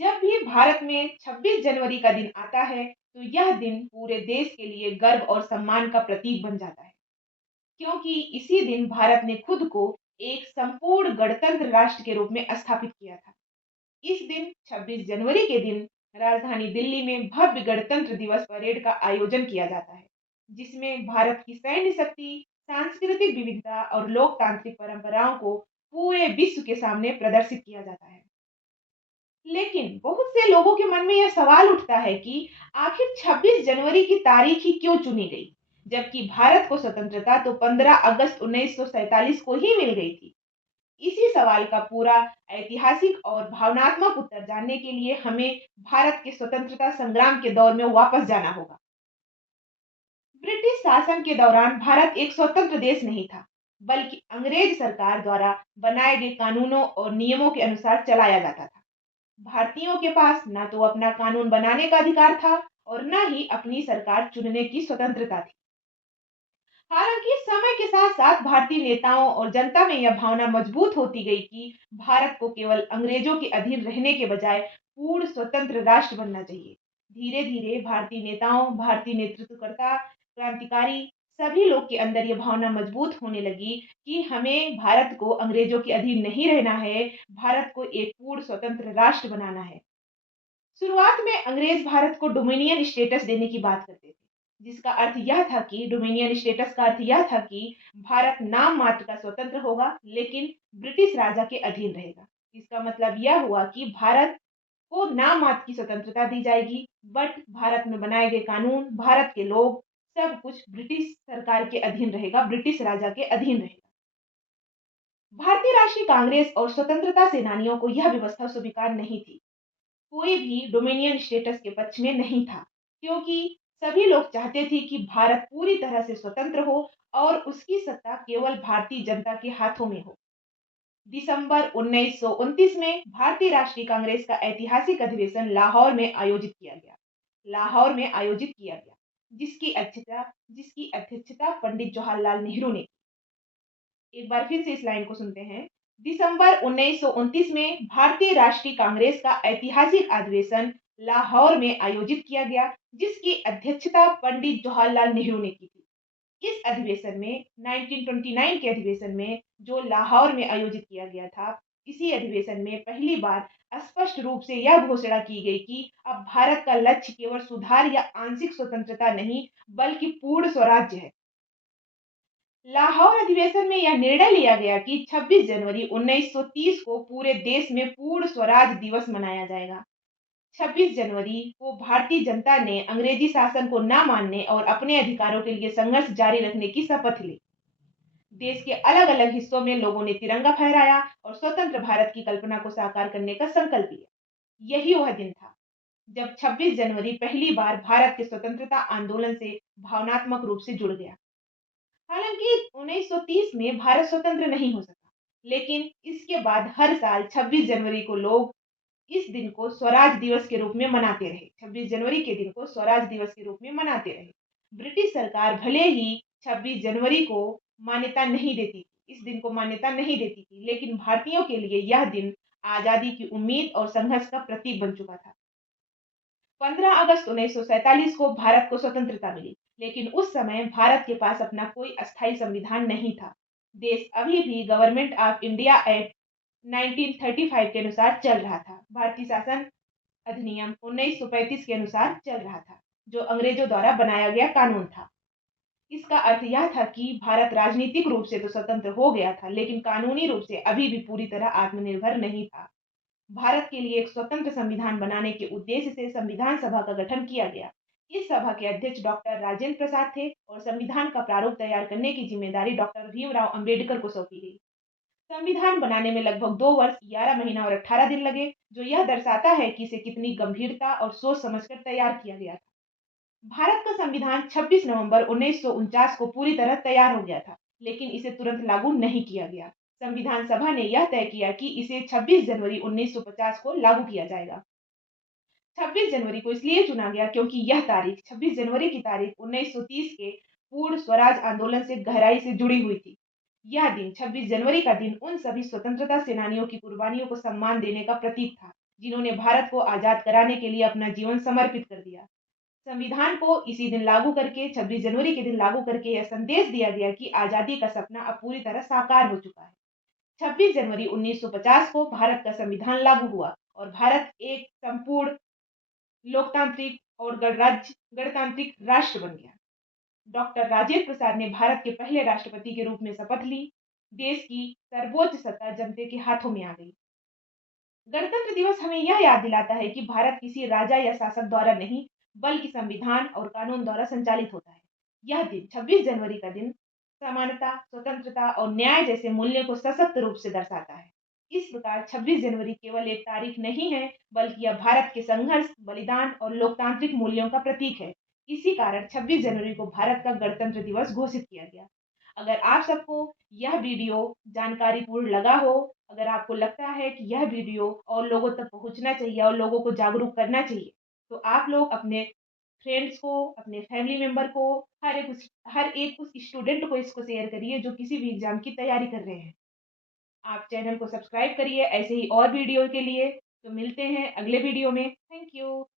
जब भी भारत में 26 जनवरी का दिन आता है, तो यह दिन पूरे देश के लिए गर्व और सम्मान का प्रतीक बन जाता है, क्योंकि इसी दिन भारत ने खुद को एक संपूर्ण गणतंत्र राष्ट्र के रूप में स्थापित किया था। इस दिन 26 जनवरी के दिन राजधानी दिल्ली में भव्य गणतंत्र दिवस परेड का आयोजन किया जाता है, जिसमें भारत की सैन्य शक्ति, सांस्कृतिक विविधता और लोकतांत्रिक परंपराओं को पूरे विश्व के सामने प्रदर्शित किया जाता है। लेकिन बहुत से लोगों के मन में यह सवाल उठता है कि आखिर 26 जनवरी की तारीख ही क्यों चुनी गई, जबकि भारत को स्वतंत्रता तो 15 अगस्त 1947 को ही मिल गई थी। इसी सवाल का पूरा ऐतिहासिक और भावनात्मक उत्तर जानने के लिए हमें भारत के स्वतंत्रता संग्राम के दौर में वापस जाना होगा। ब्रिटिश शासन के दौरान भारत एक स्वतंत्र देश नहीं था, बल्कि अंग्रेज सरकार द्वारा बनाए गए कानूनों और नियमों के अनुसार चलाया जाता था। भारतीयों के पास ना तो अपना कानून बनाने का अधिकार था और ना ही अपनी सरकार चुनने की स्वतंत्रता थी। हालांकि समय के साथ साथ भारतीय नेताओं और जनता में यह भावना मजबूत होती गई कि भारत को केवल अंग्रेजों के अधीन रहने के बजाय पूर्ण स्वतंत्र राष्ट्र बनना चाहिए। धीरे धीरे भारतीय नेताओं, भारतीय नेतृत्वकर्ता, क्रांतिकारी सभी लोग के अंदर यह भावना मजबूत होने लगी कि हमें भारत को अंग्रेजों के अधीन नहीं रहना है, भारत को एक पूर्ण स्वतंत्र राष्ट्र बनाना है। शुरुआत में अंग्रेज भारत को डोमिनियन स्टेटस देने की बात करते थे, जिसका अर्थ यह था कि डोमिनियन स्टेटस का अर्थ यह था कि भारत नाम मात्र का स्वतंत्र होगा, लेकिन ब्रिटिश राजा के अधीन रहेगा। इसका मतलब यह हुआ कि भारत को नाम मात्र की स्वतंत्रता दी जाएगी, बट भारत में बनाए गए कानून, भारत के लोग, सब कुछ ब्रिटिश सरकार के अधीन रहेगा, ब्रिटिश राजा के अधीन रहेगा। भारतीय राष्ट्रीय कांग्रेस और स्वतंत्रता सेनानियों को यह व्यवस्था स्वीकार नहीं थी। कोई भी डोमिनियन स्टेटस के पक्ष में नहीं था, क्योंकि सभी लोग चाहते थे कि भारत पूरी तरह से स्वतंत्र हो और उसकी सत्ता केवल भारतीय जनता के हाथों में हो। दिसंबर 1929 में भारतीय राष्ट्रीय कांग्रेस का ऐतिहासिक अधिवेशन लाहौर में आयोजित किया गया। लाहौर में आयोजित किया गया, जिसकी अध्यक्षता पंडित जवाहरलाल नेहरू ने। एक बार फिर से इस लाइन को सुनते हैं। दिसंबर 1929 में भारतीय राष्ट्रीय कांग्रेस का ऐतिहासिक अधिवेशन लाहौर में आयोजित किया गया, जिसकी अध्यक्षता पंडित जवाहरलाल नेहरू ने की थी। इस अधिवेशन में 1929 के अधिवेशन में जो लाहौर में आयोजित किया गया था, इसी अधिवेशन में पहली बार स्पष्ट रूप से यह घोषणा की गई कि अब भारत का लक्ष्य केवल सुधार या आंशिक स्वतंत्रता नहीं, बल्कि पूर्ण स्वराज्य है। लाहौर अधिवेशन में यह निर्णय लिया गया कि 26 जनवरी 1930 को पूरे देश में पूर्ण स्वराज दिवस मनाया जाएगा। 26 जनवरी को भारतीय जनता ने अंग्रेजी शासन को न मानने और अपने अधिकारों के लिए संघर्ष जारी रखने की शपथ ली। देश के अलग-अलग हिस्सों में लोगों ने तिरंगा फहराया और स्वतंत्र भारत की कल्पना को साकार करने का संकल्प लिया। यही वह दिन था जब 26 जनवरी पहली बार भारत के स्वतंत्रता आंदोलन से भावनात्मक रूप से जुड़ गया। हालांकि 1930 में भारत स्वतंत्र नहीं हो सका, लेकिन इसके बाद हर साल 26 जनवरी को लोग इस दिन को स्वराज दिवस के रूप में मनाते रहे। 26 जनवरी के दिन को स्वराज दिवस के रूप में मनाते रहे। ब्रिटिश सरकार भले ही 26 जनवरी को मान्यता नहीं देती थी, इस दिन को मान्यता नहीं देती थी, लेकिन भारतीयों के लिए यह दिन आजादी की उम्मीद और संघर्ष का प्रतीक बन चुका था। 15 अगस्त 1947 को भारत को स्वतंत्रता मिली, लेकिन उस समय भारत के पास अपना कोई अस्थायी संविधान नहीं था। देश अभी भी गवर्नमेंट ऑफ इंडिया एक्ट 1935 के अनुसार चल रहा था। भारतीय शासन अधिनियम 1935 के अनुसार चल रहा था, जो अंग्रेजों द्वारा बनाया गया कानून था। इसका अर्थ यह था कि भारत राजनीतिक रूप से तो स्वतंत्र हो गया था, लेकिन कानूनी रूप से अभी भी पूरी तरह आत्मनिर्भर नहीं था। भारत के लिए एक स्वतंत्र संविधान बनाने के उद्देश्य से संविधान सभा का गठन किया गया। इस सभा के अध्यक्ष डॉक्टर राजेंद्र प्रसाद थे और संविधान का प्रारूप तैयार करने की जिम्मेदारी डॉक्टर भीमराव अंबेडकर को सौंपी गई। संविधान बनाने में लगभग 2 वर्ष, 11 महीना और 18 दिन लगे, जो यह दर्शाता है कि इसे कितनी गंभीरता और सोच समझकर तैयार किया गया था। भारत का संविधान 26 नवंबर 1949 को पूरी तरह तैयार हो गया था, लेकिन इसे तुरंत लागू नहीं किया गया। संविधान सभा ने यह तय किया कि इसे 26 जनवरी 1950 को लागू किया जाएगा। 26 जनवरी को इसलिए चुना गया क्योंकि यह तारीख 26 जनवरी की तारीख 1930 के पूर्ण स्वराज आंदोलन से गहराई से जुड़ी हुई थी। यह दिन 26 जनवरी का दिन उन सभी स्वतंत्रता सेनानियों की कुर्बानियों को सम्मान देने का प्रतीक था, जिन्होंने भारत को आज़ाद कराने के लिए अपना जीवन समर्पित कर दिया। संविधान को इसी दिन लागू करके 26 जनवरी के दिन लागू करके यह संदेश दिया गया कि आज़ादी का सपना अब पूरी तरह साकार हो चुका है। 26 जनवरी 1950 को भारत का संविधान लागू हुआ और भारत एक संपूर्ण लोकतांत्रिक और गणतांत्रिक राष्ट्र बन गया। डॉक्टर राजेंद्र प्रसाद ने भारत के पहले राष्ट्रपति के रूप में शपथ ली। देश की सर्वोच्च सत्ता जनता के हाथों में आ गई। गणतंत्र दिवस हमें यह याद दिलाता है कि भारत किसी राजा या शासक द्वारा नहीं, बल्कि संविधान और कानून द्वारा संचालित होता है। यह दिन 26 जनवरी का दिन समानता, स्वतंत्रता और न्याय जैसे मूल्यों को सशक्त रूप से दर्शाता है। इस प्रकार 26 जनवरी केवल एक तारीख नहीं है, बल्कि यह भारत के संघर्ष, बलिदान और लोकतांत्रिक मूल्यों का प्रतीक है। इसी कारण 26 जनवरी को भारत का गणतंत्र दिवस घोषित किया गया। अगर आप सबको यह वीडियो जानकारीपूर्ण लगा हो, अगर आपको लगता है कि यह वीडियो और लोगों तक पहुंचना चाहिए और लोगों को जागरूक करना चाहिए, तो आप लोग अपने फ्रेंड्स को, अपने फैमिली मेंबर को, हर एक उस स्टूडेंट को इसको शेयर करिए जो किसी भी एग्जाम की तैयारी कर रहे हैं। आप चैनल को सब्सक्राइब करिए ऐसे ही और वीडियो के लिए। तो मिलते हैं अगले वीडियो में। Thank you.